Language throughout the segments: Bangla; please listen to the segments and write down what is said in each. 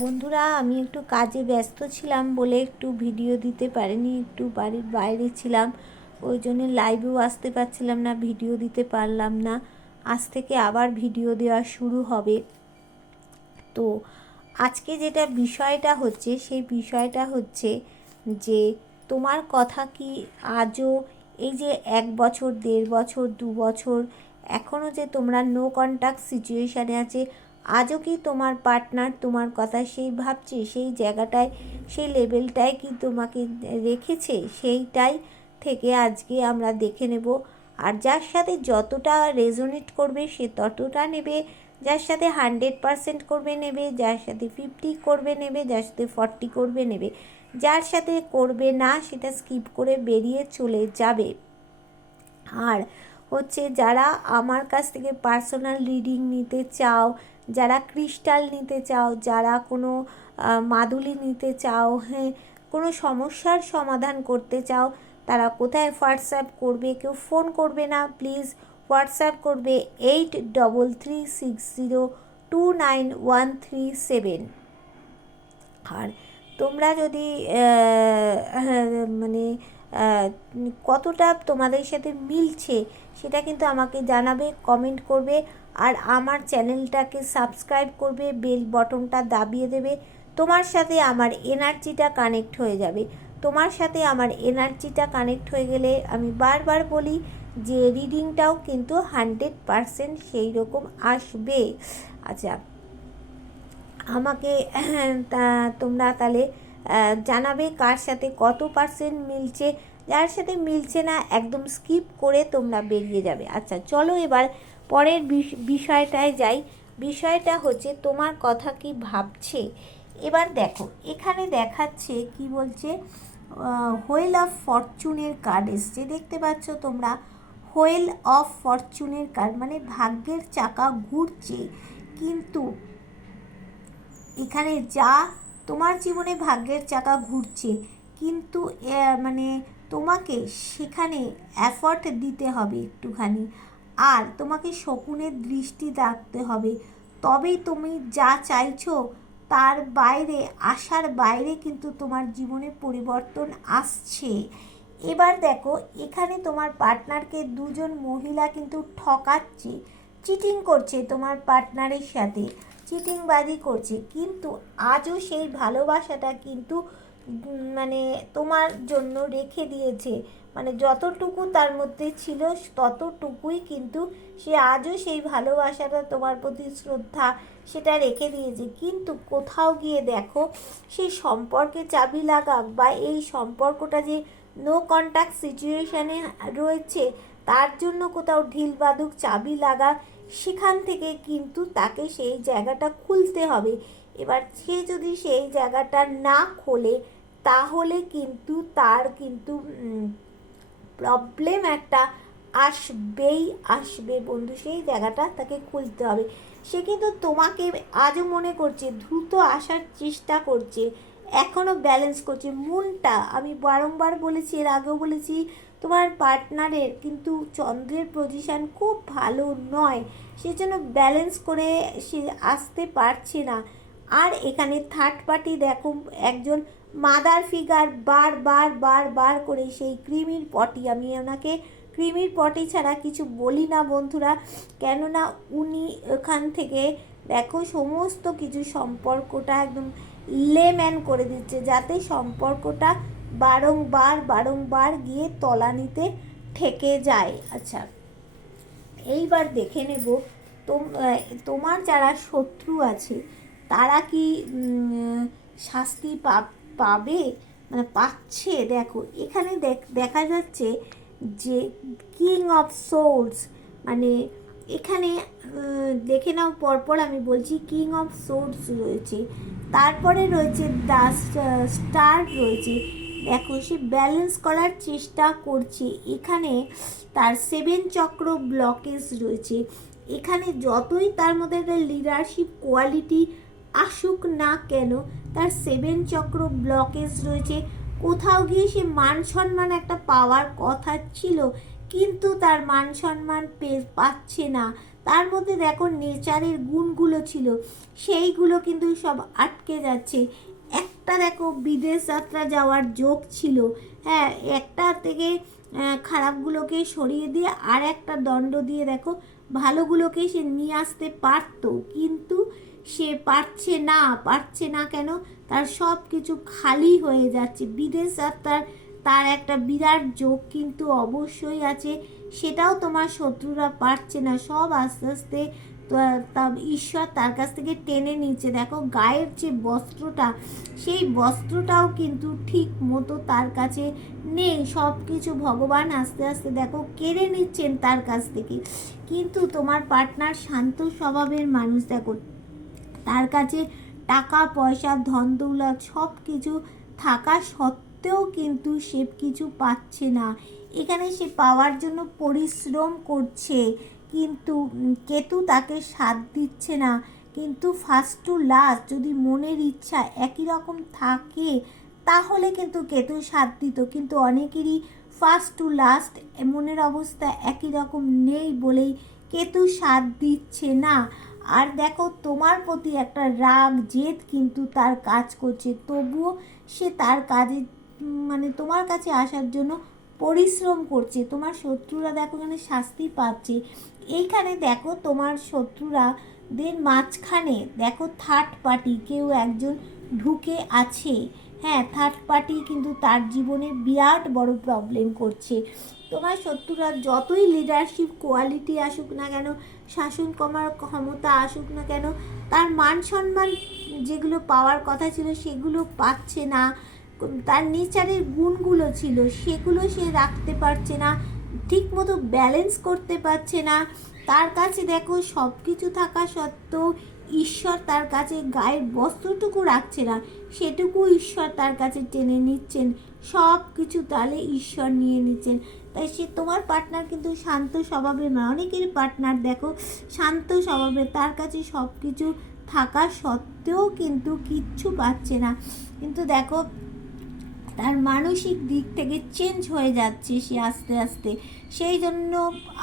বন্ধুরা, আমি একটু কাজে ব্যস্ত ছিলাম বলে একটু ভিডিও দিতে পারিনি, একটু বাড়ির বাইরে ছিলাম, ওই জন্য লাইভেও আসতে পারছিলাম না, ভিডিও দিতে পারলাম না। আজ থেকে আবার ভিডিও দেওয়া শুরু হবে। তো আজকে যেটা বিষয়টা হচ্ছে, সেই বিষয়টা হচ্ছে যে তোমার কথা কি আজও এই যে 1 বছর, 1.5 বছর, 2 বছর এখনও যে তোমরা নো কন্ট্যাক্ট সিচুয়েশানে আছে, আজও কি তোমার পার্টনার তোমার কথা সেই ভাবছে, সেই জায়গাটায়, সেই লেভেলটায় কি তোমাকে রেখেছে? সেইটাই থেকে আজকে আমরা দেখে নেব। আর যার সাথে যতটা রেজোনেট করবে সে ততটা নেবে, যার সাথে 100% করবে নেবে, যার সাথে 50 করবে নেবে, যার সাথে 40 করবে নেবে, যার সাথে করবে না সেটা স্কিপ করে বেরিয়ে চলে যাবে। আর হচ্ছে যারা আমার কাছ থেকে পার্সোনাল রিডিং নিতে চাও, যারা ক্রিস্টাল নিতে চাও, যারা কোনো মাদুলি নিতে চাও, হ্যাঁ, কোনো সমস্যার সমাধান করতে চাও, তারা কোথায় হোয়াটসঅ্যাপ করবে? কেউ ফোন করবে না প্লিজ, হোয়াটসঅ্যাপ করবে 8360291137। আর তোমরা যদি মানে কতটা তোমাদের সাথে মিলছে সেটা কিন্তু আমাকে জানাবে, কমেন্ট করবে। আর আমার চ্যানেলটাকে সাবস্ক্রাইব করবে, বেল বটনটা দাবিয়ে দেবে। তোমার সাথে আমার এনার্জিটা কানেক্ট হয়ে যাবে। তোমার সাথে আমার এনার্জিটা কানেক্ট হয়ে গেলে আমি বারবার বলি যে রিডিংটাও কিন্তু 100% সেই রকম আসবে। আচ্ছা, আমাকে তোমরা তাহলে জানাবে কার সাথে কত পার্সেন্ট মিলছে। যার সাথে মিলছে না একদম স্কিপ করে তোমরা বেরিয়ে যাবে। আচ্ছা, চলো এবার পরের বিষয়টায় যাই। বিষয়টা হচ্ছে তোমার কথা কি ভাবছে। এবার দেখো, এখানে দেখাচ্ছে কি বলছে, হুইল অফ ফরচুনের কার্ড এসছে, দেখতে পাচ্ছ তোমরা? হুইল অফ ফরচুনের কার্ড মানে ভাগ্যের চাকা ঘুরছে, কিন্তু এখানে যা তোমার জীবনে ভাগ্যের চাকা ঘুরছে, কিন্তু মানে তোমাকে সেখানে এফর্ট দিতে হবে একটুখানি, আর তোমাকে শকুনের দৃষ্টি রাখতে হবে, তবেই তুমি যা চাইছো তার বাইরে, আশার বাইরে কিন্তু তোমার জীবনে পরিবর্তন আসছে। এবার দেখো, এখানে তোমার পার্টনারকে দুজন মহিলা কিন্তু ঠকাচ্ছে, চিটিং করছে তোমার পার্টনারের সাথে, চিটিংবাজি করছে, কিন্তু আজও সেই ভালোবাসাটা কিন্তু মানে তোমার জন্য রেখে দিয়েছে। মানে যতটুকু তার মধ্যে ছিল ততটুকুই কিন্তু সে আজও সেই ভালোবাসাটা, তোমার প্রতি শ্রদ্ধা, সেটা রেখে দিয়েছে। কিন্তু কোথাও গিয়ে দেখো, সেই সম্পর্কে চাবি লাগাক বা এই সম্পর্কটা যে নো কন্ট্যাক্ট সিচুয়েশানে রয়েছে, তার জন্য কোথাও ঢিল বাঁধুক, চাবি লাগাক, সেখান থেকে কিন্তু তাকে সেই জায়গাটা খুলতে হবে। এবার সে যদি সেই জায়গাটা না খোলে, তাহলে কিন্তু তার কিন্তু প্রবলেম একটা আসবেই আসবে বন্ধু। সেই জায়গাটা তাকে খুলতে হবে। সে কিন্তু তোমাকে আজও মনে করছে, দ্রুত আসার চেষ্টা করছে, এখনও ব্যালেন্স করছে মনটা। আমি বারংবার বলেছি, এর আগেও বলেছি, তোমার পার্টনারের কিন্তু চন্দ্রের পজিশান খুব ভালো নয়, সেজন্য ব্যালেন্স করে সে আসতে পারছে না। আর এখানে থার্ড পার্টি দেখো, একজন মাদার ফিগার বারবার বারবার করে সেই ক্রিমির পটি, আমি ওনাকে ক্রিমির পটি ছাড়া কিছু বলি না বন্ধুরা, কেননা উনি এখান থেকে দেখো সমস্ত কিছু সম্পর্কটা একদম লেম্যান করে দিচ্ছে, যাতে সম্পর্কটা বারংবার বারংবার গিয়ে তলানিতে ঠেকে যায়। আচ্ছা, এইবার দেখে নেব তোমার যারা শত্রু আছে তারা কি শাস্তি পাবে, মানে পাচ্ছে। দেখো এখানে দেখা যাচ্ছে যে কিং অফ সোর্স, মানে এখানে দেখে নাও পরপর আমি বলছি, কিং অফ সোর্স রয়েছে, তারপরে রয়েছে দ্য স্টার রয়েছে। দেখো সে ব্যালেন্স করার চেষ্টা করছে, এখানে তার 7 চক্র ব্লকেজ রয়েছে। এখানে যতই তার মধ্যে একটা লিডারশিপ কোয়ালিটি আসুক না কেন, তার 7 চক্র ব্লকেজ রয়েছে। কোথাও গিয়ে সে মান সম্মান একটা পাওয়ার কথা ছিল, কিন্তু তার মান সম্মান পাচ্ছে না, তার মধ্যে দেখো নেচারের গুণগুলো ছিল সেইগুলো কিন্তু সব আটকে যাচ্ছে। একটা দেখো বিদেশ যাত্রা যাওয়ার যোগ ছিল, হ্যাঁ, একটা থেকে খারাপগুলোকে সরিয়ে দিয়ে আর একটা দণ্ড দিয়ে দেখো ভালোগুলোকে সে নিয়ে আসতে পারতো, কিন্তু সে পারছে না কেন? তার সব কিছু খালি হয়ে যাচ্ছে। বিদেশ যাত্রার তার একটা বিরাট যোগ কিন্তু অবশ্যই আছে, সেটাও তোমার শত্রুরা পারছে না, সব আস্তে আস্তে ঈশ্বর তার কাছ থেকে টেনে নিচ্ছে। দেখো গায়ের যে বস্ত্রটা, সেই বস্ত্রটাও কিন্তু ঠিক মতো তার কাছে নেই, সব কিছু ভগবান আস্তে আস্তে দেখো কেড়ে নিচ্ছেন তার কাছ থেকে। কিন্তু তোমার পার্টনার শান্ত স্বভাবের মানুষ, দেখো তার কাছে টাকা পয়সা ধন দৌলত সব কিছু থাকা সত্ত্বেও কিন্তু সে কিছু পাচ্ছে না। এখানে সে পাওয়ার জন্য পরিশ্রম করছে, কিন্তু কেতু তাকে সাথ দিচ্ছে না। কিন্তু ফার্স্ট টু লাস্ট যদি মনের ইচ্ছা একই রকম থাকে তাহলে কিন্তু কেতু সাথ দিত, কিন্তু অনেকেরই ফার্স্ট টু লাস্ট মনের অবস্থা একই রকম নেই বলেই কেতু সাথ দিচ্ছে না। আর দেখো তোমার প্রতি একটা রাগ জেদ কিন্তু তার কাজ করছে, তবুও সে তার কাজে মানে তোমার কাছে আসার জন্য পরিশ্রম করছে। তোমার শত্রুরা দেখো এখানে শাস্তি পাচ্ছে। এইখানে দেখো তোমার শত্রুরাদের মাঝখানে দেখো থার্ড পার্টি কেউ একজন ঢুকে আছে, হ্যাঁ, থার্ড পার্টি কিন্তু তার জীবনে বিরাট বড় প্রবলেম করছে। তোমার শত্রুরা যতই লিডারশিপ কোয়ালিটি আসুক না কেন, শাসন করার ক্ষমতা আসুক না কেন, তার মান সম্মান যেগুলো পাওয়ার কথা ছিল সেগুলো পাচ্ছে না। তার নেচারের গুণগুলো ছিল সেগুলো সে রাখতে পারছে না, ঠিক মতো ব্যালেন্স করতে পারছে না। তার কাছে দেখো সব কিছু থাকা সত্ত্বেও ঈশ্বর তার কাছে গায়ের বস্ত্রটুকু রাখছে না, সেটুকু ঈশ্বর তার কাছে টেনে নিচ্ছেন, সব কিছু তাহলে ঈশ্বর নিয়ে নিচ্ছেন। তাই সে তোমার পার্টনার কিন্তু শান্ত স্বভাবের না, অনেকের পার্টনার দেখো শান্ত স্বভাবের, তার কাছে সব কিছু থাকা সত্ত্বেও কিন্তু কিচ্ছু পাচ্ছে না। কিন্তু দেখো তার মানসিক দিক থেকে চেঞ্জ হয়ে যাচ্ছে সে আস্তে আস্তে, সেই জন্য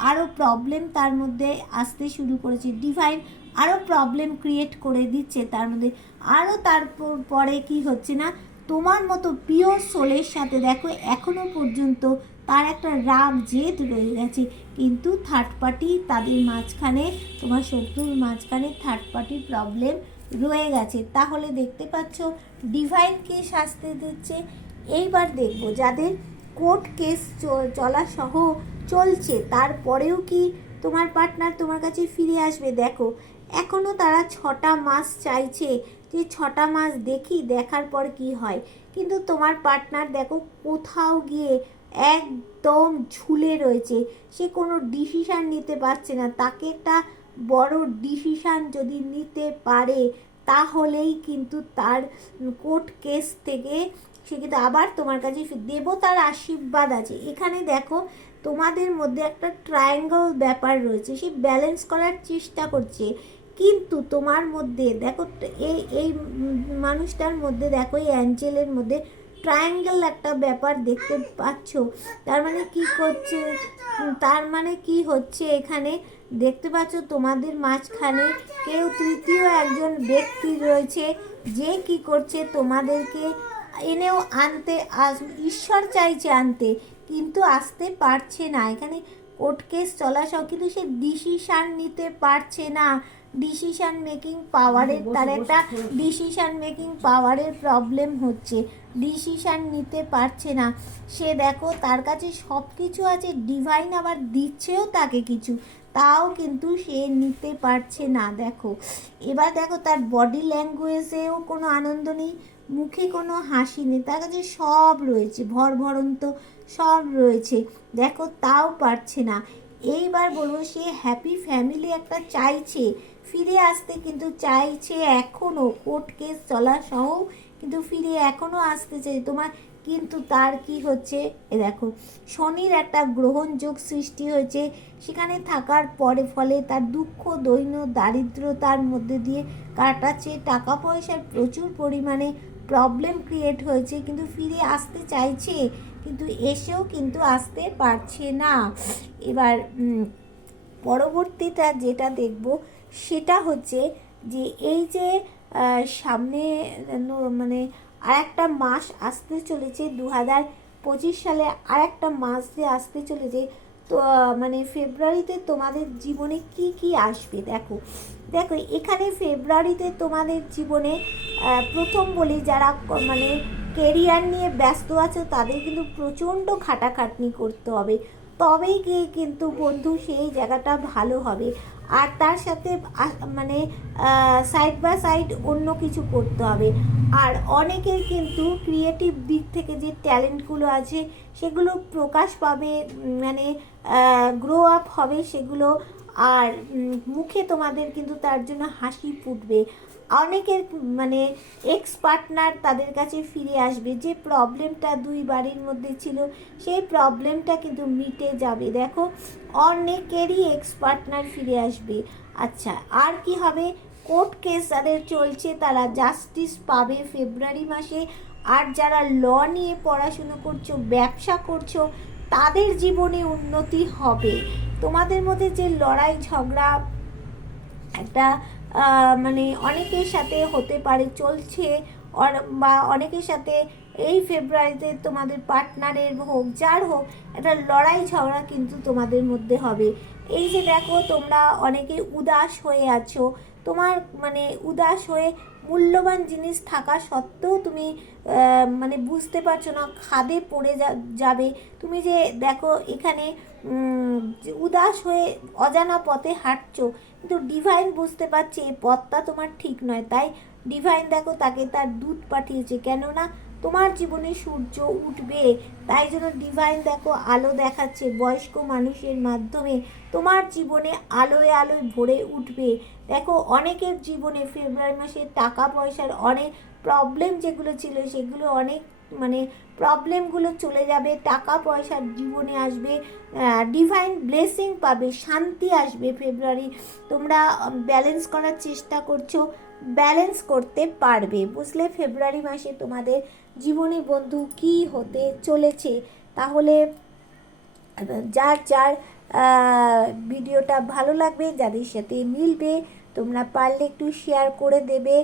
আরও প্রবলেম তার মধ্যে আসতে শুরু করেছে। ডিভাইন আরও প্রবলেম ক্রিয়েট করে দিচ্ছে তার মধ্যে। আরও তারপরে কি হচ্ছে না, তোমার মতো পিওর সোলের সাথে দেখো এখনও পর্যন্ত তার একটা রাগ জেদ রয়ে গেছে, কিন্তু থার্ড পার্টি তাদের মাঝখানে, তোমার শত্রুর মাঝখানে থার্ড পার্টির প্রবলেম রয়ে গেছে। তাহলে দেখতে পাচ্ছ ডিভাইনকে শাস্তি দিচ্ছে। এইবার দেখব যাদের কোর্ট কেস চলা সহ চলছে তারপরেও কি তোমার পার্টনার তোমার কাছে ফিরে আসবে। দেখো এখনও তারা 6টা মাস চাইছে, যে 6টা মাস দেখি, দেখার পর কি হয়। কিন্তু তোমার পার্টনার দেখো কোথাও গিয়ে একদম ঝুলে রয়েছে, সে কোনো ডিসিশান নিতে পারছে না। তাকে একটা বড় ডিসিশান যদি নিতে পারে তাহলেই কিন্তু তার কোর্ট কেস থেকে সে কিন্তু আবার তোমার কাছে দেবতার আশীর্বাদ আছে। এখানে দেখো তোমাদের মধ্যে একটা ট্রায়াঙ্গল ব্যাপার রয়েছে, সে ব্যালেন্স করার চেষ্টা করছে, কিন্তু তোমার মধ্যে দেখো এই মানুষটার মধ্যে দেখো এই অ্যাঞ্জেলের মধ্যে ট্রায়াঙ্গেল একটা ব্যাপার দেখতে পাচ্ছ। তার মানে কি করছে, তার মানে কি হচ্ছে এখানে দেখতে পাচ্ছ তোমাদের মাঝখানে কেউ তৃতীয় একজন ব্যক্তি রয়েছে, যে কি করছে তোমাদেরকে এনেও আনতে ঈশ্বর চাইছে আনতে, কিন্তু আসতে পারছে না। এখানে কোর্ট কেস চলা সহ কিন্তু সে ডিসিশান নিতে পারছে না। ডিসিশান মেকিং পাওয়ারের, তার একটা ডিসিশান মেকিং পাওয়ারের প্রবলেম হচ্ছে, ডিসিশান নিতে পারছে না। সে দেখো তার কাছে সব কিছু আছে, ডিভাইন আবার দিচ্ছেও তাকে কিছু, তাও কিন্তু সে নিতে পারছে না। দেখো এবার দেখো তার বডি ল্যাঙ্গুয়েজেও কোনো আনন্দ নেই, মুখে কোনো হাসি নেই, তার কাছে সব রয়েছে, ভরভরন্ত সব রয়েছে, দেখো তাও পারছে না। এইবার বলবো সে হ্যাপি ফ্যামিলি একটা চাইছে, ফিরে আসতে কিন্তু চাইছে এখনও, কোর্ট কেস চলা সহ কিন্তু ফিরে এখনও আসতে চাই তোমার। কিন্তু তার কি হচ্ছে, এ দেখো শনির একটা গ্রহণযোগ সৃষ্টি হয়েছে, সেখানে থাকার পরে ফলে তার দুঃখ দৈন্য দারিদ্রতার মধ্যে দিয়ে কাটাচ্ছে, টাকা পয়সার প্রচুর পরিমাণে প্রবলেম ক্রিয়েট হয়েছে, কিন্তু ফিরে আসতে চাইছে, কিন্তু এসেও কিন্তু আসতে পারছে না। এবার পরবর্তীটা যেটা দেখব সেটা হচ্ছে যে এই যে সামনে মানে আর একটা মাস আসতে চলেছে, 2025 সালে আর একটা মাস যে আসতে চলেছে, তো মানে ফেব্রুয়ারিতে তোমাদের জীবনে কি কি আসবে দেখো। দেখো এখানে ফেব্রুয়ারিতে তোমাদের জীবনে প্রথম বলি, যারা মানে কেরিয়ার নিয়ে ব্যস্ত আছো তাদের কিন্তু প্রচণ্ড খাটাখাটনি করতে হবে, তবেই গিয়ে কিন্তু বন্ধু সেই জায়গাটা ভালো হবে। আর তার সাথে মানে সাইড বাই সাইড অন্য কিছু করতে হবে। আর অনেকের কিন্তু ক্রিয়েটিভ দিক থেকে যে ট্যালেন্টগুলো আছে সেগুলো প্রকাশ পাবে, মানে গ্রো আপ হবে সেগুলো। আর মুখে তোমাদের কিন্তু তার জন্য হাসি ফুটবে। অনেকের মানে এক্স পার্টনার তাদের কাছে ফিরে আসবে, যে প্রবলেমটা দুই বাড়ির মধ্যে ছিল সেই প্রবলেমটা কিন্তু মিটে যাবে। দেখো অনেকেরই এক্স পার্টনার ফিরে আসবে। আচ্ছা, আর কি হবে? কোর্ট কেস যাদের চলছে তারা জাস্টিস পাবে ফেব্রুয়ারি মাসে। আর যারা ল নিয়ে পড়াশুনো করছো, ব্যবসা করছো, তাদের জীবনে উন্নতি হবে। তোমাদের মধ্যে যে লড়াই ঝগড়া একটা মানে অনেকের সাথে হতে পারে, চলছে, বা অনেকের সাথে এই ফেব্রুয়ারিতে তোমাদের পার্টনারের হোক যার হোক একটা লড়াই ঝগড়া কিন্তু তোমাদের মধ্যে হবে। এই যে দেখো তোমরা অনেকে উদাস হয়ে আছো, তোমার মানে উদাস হয়ে মূল্যবান জিনিস থাকা সত্ত্বেও তুমি মানে বুঝতে পারছো না, খাদে পড়ে যাবে। তুমি যে দেখো এখানে উদাস হয়ে অজানা পথে হাঁটছো, কিন্তু ডিভাইন বুঝতে পারছে এই পথটা তোমার ঠিক নয়, তাই ডিভাইন দেখো তাকে তার দূত পাঠিয়েছে, কেননা তোমার জীবনে সূর্য উঠবে, তাই জন্য ডিভাইন দেখো আলো দেখাচ্ছে বয়স্ক মানুষের মাধ্যমে, তোমার জীবনে আলোয় আলোয় ভরে উঠবে। দেখো অনেকের জীবনে ফেব্রুয়ারি মাসে টাকা পয়সার অনেক প্রবলেম যেগুলো ছিল সেগুলো অনেক মানে প্রবলেমগুলো চলে যাবে, টাকা পয়সার জীবনে আসবে, ডিভাইন ব্লেসিং পাবে, শান্তি আসবে। ফেব্রুয়ারি তোমরা ব্যালেন্স করার চেষ্টা করছো, ব্যালেন্স করতে পারবে, বুঝলে ফেব্রুয়ারি মাসে তোমাদের জীবনে বন্ধু কি হতে চলেছে। তাহলে যার যার ভিডিওটা ভালো লাগবে, যাদের সাথে মিলবে, তোমরা পারলে একটু শেয়ার করে দেবে,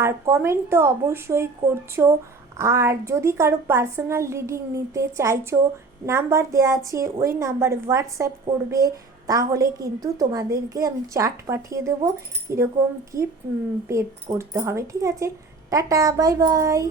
আর কমেন্ট তো অবশ্যই করছো। আর যদি কারো পার্সোনাল রিডিং নিতে চাইছো, নাম্বার দেওয়া আছে, ওই নাম্বারে হোয়াটসঅ্যাপ করবে, তাহলে কিন্তু তোমাদেরকে আমি চার্ট পাঠিয়ে দেবো কীরকম কী পে করতে হবে। ঠিক আছে, টাটা, বাই বাই।